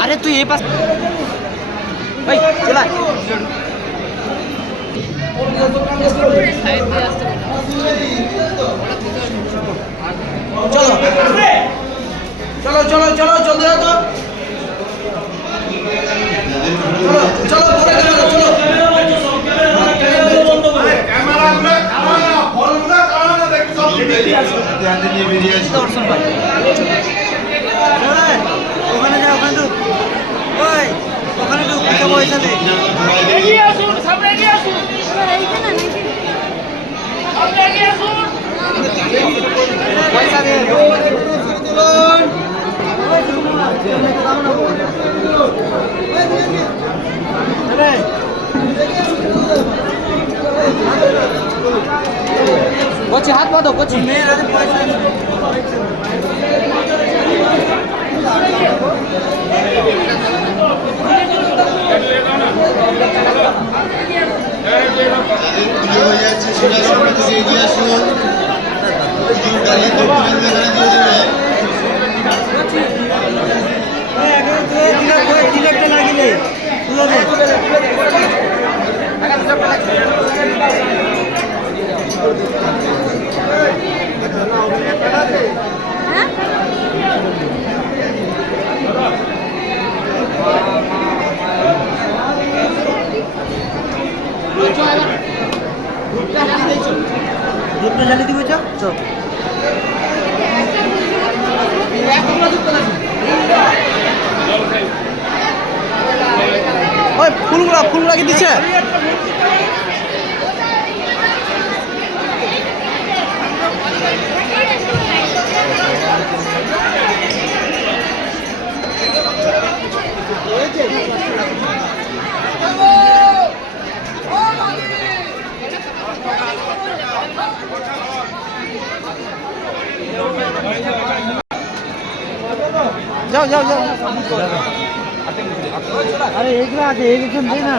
আরে তুই এই পাশ ভাই চলা চলো চলো চলো চলো জলদি যাও তো চলো চলো চলো দর্শন ভাই ওখানে যাও ওখানে তো ওই ওখানে তো পিঠা পয়সা নেই এগিয়ে আসুন সামনে এগিয়ে আসুন সামনে এগিয়ে আসুন পয়সা দে কোচি হাত বাঁধো কোচি মেয়ের হাতে পয়সা লাগিলে দুটো জ্বালিয়ে দিব চল ওই ফুলগুলা কি দিচ্ছে যাও যাও যাও আরে এগুলো আছে একজন দে না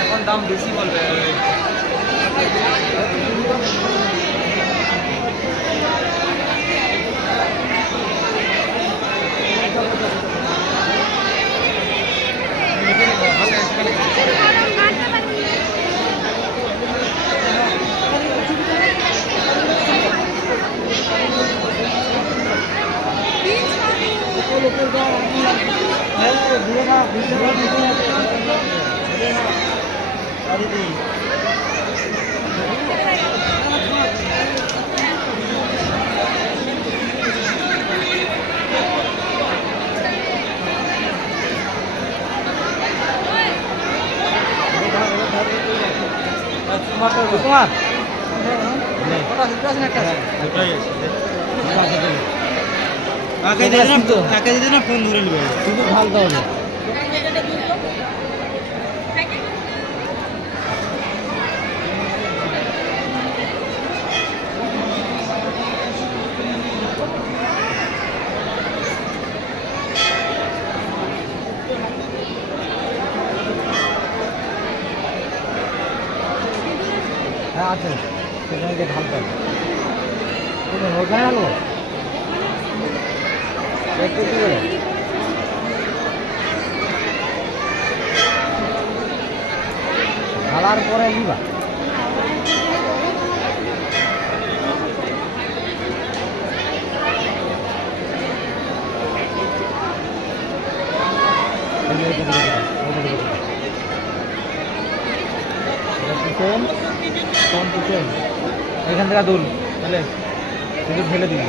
এখন দাম বেশি বলবে তোমার কাকে দিতে না ফোন ধরে নেবে শুধু ভালো হবে হ্যাঁ আছে সেখানে ভালো হবে ওখানে আলো একটু কি করে ঢালার পরে নিবা এখান থেকে দুল তাহলে ফেলে দিবি